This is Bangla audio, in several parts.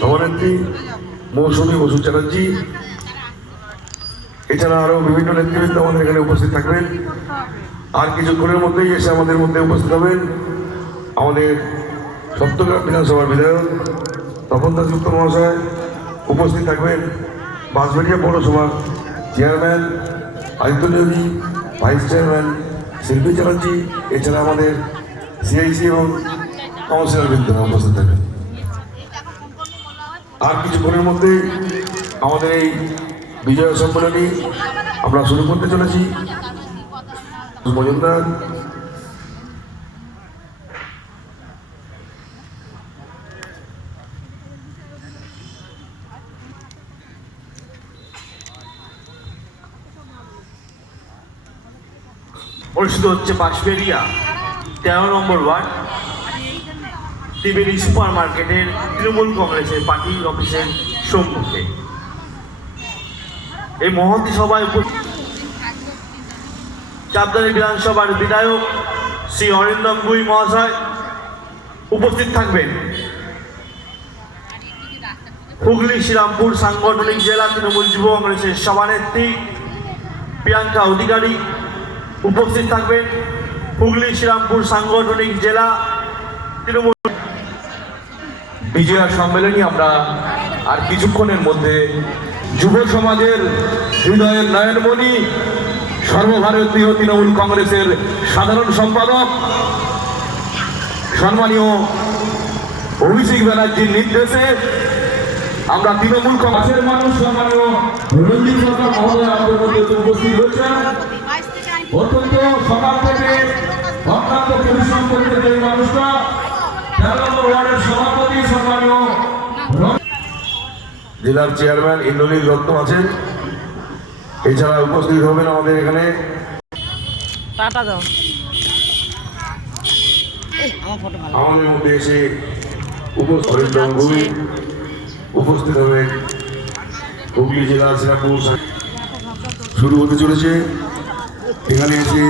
সভানেত্রী মৌসুমী বসু চ্যাটার্জি, এছাড়া আরো বিভিন্ন নেতৃবৃন্দ আমাদের এখানে উপস্থিত থাকবেন। আর কিছুক্ষণের মধ্যেই এসে আমাদের মধ্যে উপস্থিত হবেন আমাদের সপ্তগ্রাম বিধানসভার বিধায়ক তপন দাশগুপ্ত মহাশয়। উপস্থিত থাকবেন বাঁশবেড়িয়া পৌরসভার chairman Aditya Niyogi, vice chairman Shilpi Chatterjee, এছাড়া আমাদের সিআইসি এবং কাউন্সিলর বৃন্দরা উপস্থিত থাকবেন। আর কিছুক্ষণের মধ্যে আমাদের এই বিজয় সম্মেলনী আমরা শুরু করতে চলেছি। মজুমদার, অনুষ্ঠিত হচ্ছে বাঁশবেড়িয়া 13 নম্বর ওয়ার্ড ত্রিবেণী সুপার মার্কেটের তৃণমূল কংগ্রেসের পার্টি অফিসের সম্মুখে। এই মহতী সভায় চাপদানি বিধানসভার বিধায়ক শ্রী অরিন্দম গুই মহাশয় উপস্থিত থাকবেন। হুগলি শ্রীরামপুর সাংগঠনিক জেলা তৃণমূল যুব কংগ্রেসের সভানেত্রী প্রিয়াঙ্কা অধিকারী উপস্থিত থাকবেন। হুগলি শ্রীরামপুর সাংগঠনিক জেলা তৃণমূল বিজয়া সম্মেলনী আমরা আর কিছুক্ষণের মধ্যে যুব সমাজের হৃদয়ের নয়নমণি, সর্বভারতীয় তৃণমূল কংগ্রেসের সাধারণ সম্পাদক সম্মানীয় অভিষেক ব্যানার্জির নির্দেশে আমরা তৃণমূল কংগ্রেসের মানুষ সম্মানীয় রঞ্জিত সরকার মহোদয় আমাদের মধ্যে উপস্থিত হয়েছেন। অত্যন্ত সকাল থেকে অত্যন্ত পরিশ্রম করতে যে মানুষটা 13 নম্বর ওয়ার্ডের সভাপতি সম্মানীয় জেলার চেয়ারম্যান ইন্দ্রনীল দত্ত আছেন। এছাড়া উপস্থিত হবেন আমাদের এখানে আমাদের মধ্যে এসে উপস্থিত হবেন হুগলি জেলার শ্রীরামপুর শুরু হতে চলেছে। এখানে এসে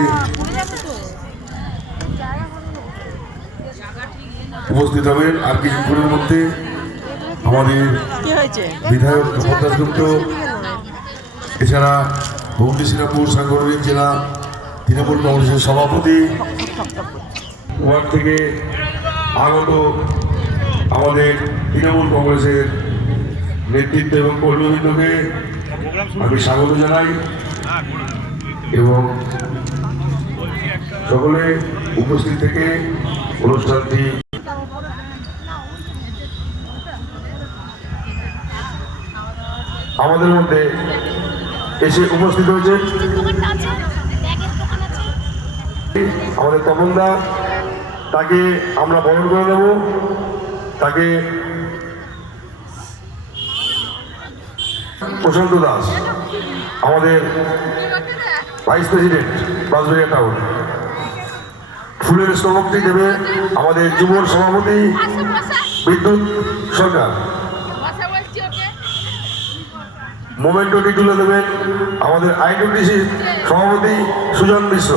উপস্থিত হবেন আর কিছুক্ষণের মধ্যে আমাদের বিধায়ক তপন দাশগুপ্ত, এছাড়া হুগলি শ্রীরামপুর সাংগঠনিক জেলা তৃণমূল কংগ্রেসের সভাপতি ওয়ার্ড থেকে আগত আমাদের তৃণমূল কংগ্রেসের নেতৃত্ব এবং কর্মীবৃন্দকে আমি স্বাগত জানাই এবং সকলে উপস্থিত থেকে অনুষ্ঠানটি আমাদের মধ্যে এসে উপস্থিত হয়েছে আমাদের তপনদা। তাকে আমরা বরণ করে দেব। তাকে প্রশান্ত দাস আমাদের ভাইস প্রেসিডেন্ট বাঁশবেড়িয়া টাউন। ফুলের স্তবকটি দেবে আমাদের যুব সভাপতি বিদ্যুৎ সরকার। মোমেন্টোটি তুলে দেবেন আমাদের আইডেন্টিসির সভাপতি সুজন মিশ্র।